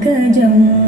Cơ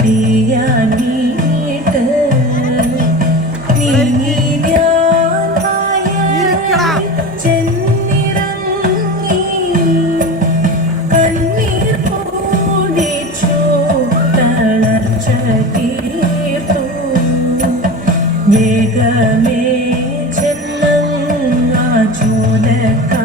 മുടിയാടിയിട്ട് ചെന്നിറങ്ങി. കണ്ണീർ കൂടിച്ചോ തളർച്ച തീർത്തു വേഗമേ ചെല്ലങ്ങ ചോദക്കാ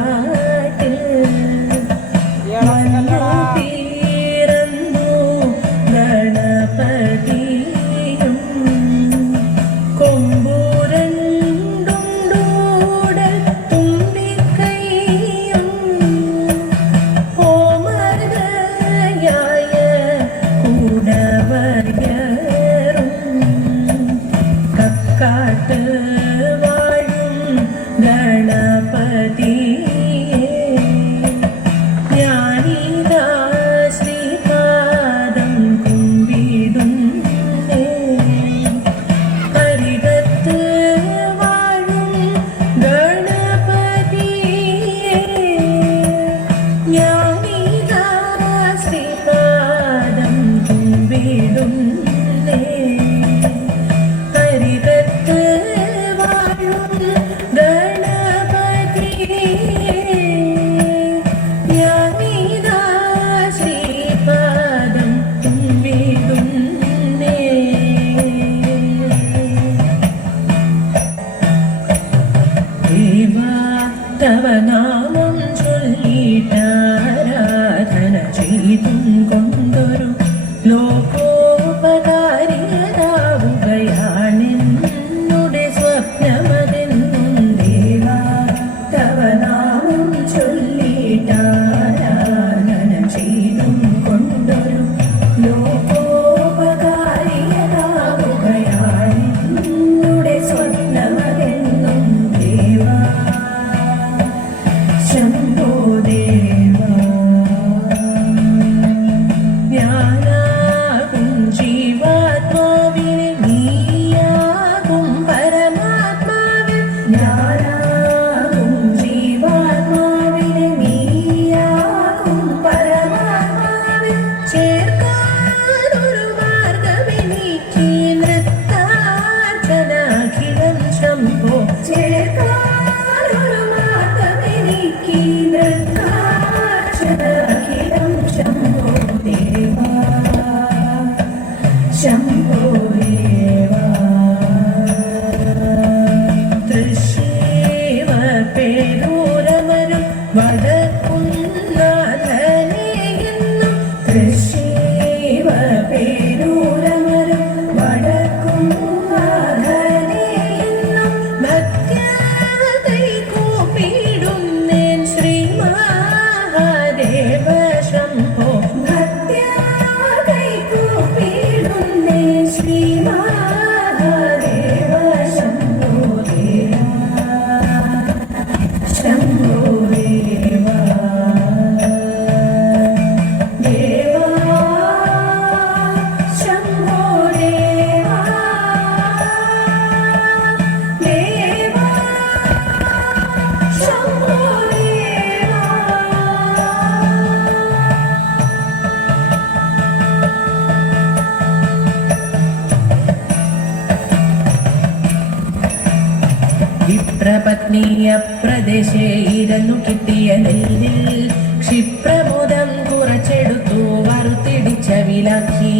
ക്ഷിപ്രപത്നീയ പ്രദേശേ ഇരന്നു കിട്ടിയ നെല്ലിൽ ക്ഷിപ്രമോദം കുറച്ചെടുത്തു വറുത്തിടിച്ച വിലക്കി.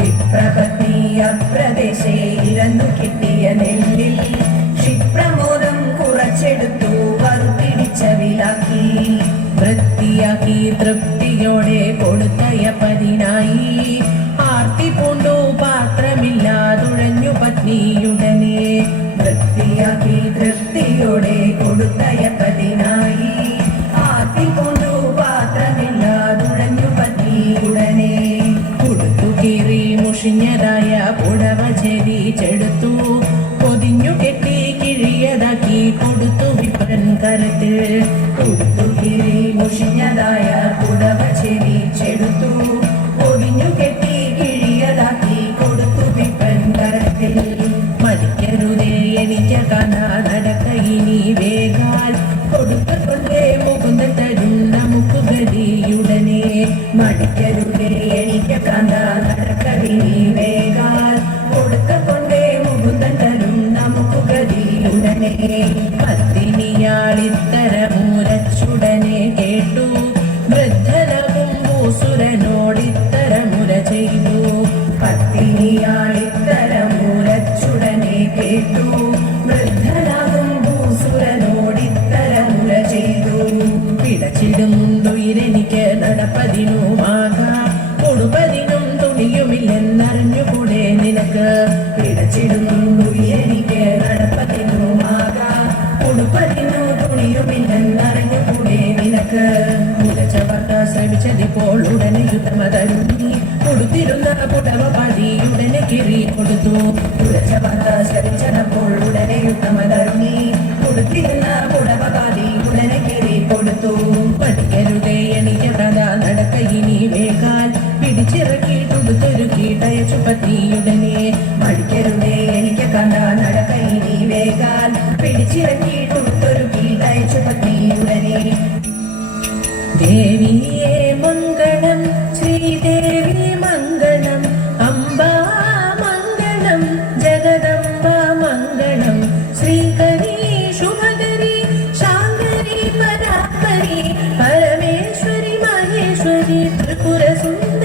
വിപ്രപത്നീയ പ്രദേശേ ഇരന്നു കിട്ടിയ നെല്ലിൽ ക്ഷിപ്രമോദം കുറച്ചെടുത്തു വറുത്തിടിച്ച വിലക്കി. വൃത്തിയാക്കി തൃപ്തിയോടെ കൊടുത്തയ പതിനായി. ആർത്തി ശക്തിയാക്കി തൃപ്തിയോടെ കൊടുത്തയ പതിനായി. ആത്തിക്കൊണ്ടു പാത്രമില്ല തുഴഞ്ഞു പറ്റി കൊടുത്തു കൊടുത്തു കീറി മുഷിഞ്ഞതായ പുടവ ചെരിച്ചെടുത്തു പൊതിഞ്ഞു കെട്ടി കിഴിയതാക്കി കൊടുത്തു വിപ്രൻ കരത്തിൽ. കൊടുത്തു കീറി മുഷിഞ്ഞതായ പുടവ ചെരിച്ചെടുത്തു ചതിക്കരുതേ എനിക്ക് കനാടക ഇനി വേഗാൽ. കൊടുക്കട്ടെ മുകുന്ദ തരും നമുക്ക് ഗതിയുടനെ മടിക്കരുതേ ശ്രമിച്ചതിപ്പോൾ ഉടനെ യുദ്ധമതരുങ്ങി കൊടുത്തിരുന്ന പുടവ പതി ഉടനെ കിറി കൊടുത്തു. മുതച്ചവർത്ത ശ്രമിച്ചതപ്പോൾ ഉടനെ യുദ്ധമതരുങ്ങി കൊടുത്തിരുന്ന പുടവ പതി ഉടനെ കിറി കൊടുത്തു. പഠിക്കരുതേ എനിക്ക് കഥ നടക്ക ഇനി വേകാൽ പിടിച്ചിറക്കി തുടുത്തൊരു കീട്ടയച്ചു പത്തിയുടനെ. പഠിക്കരുതേ എനിക്ക് കഥ നടക്ക ഇനി വേകാൽ പിടിച്ചിറക്കി por essa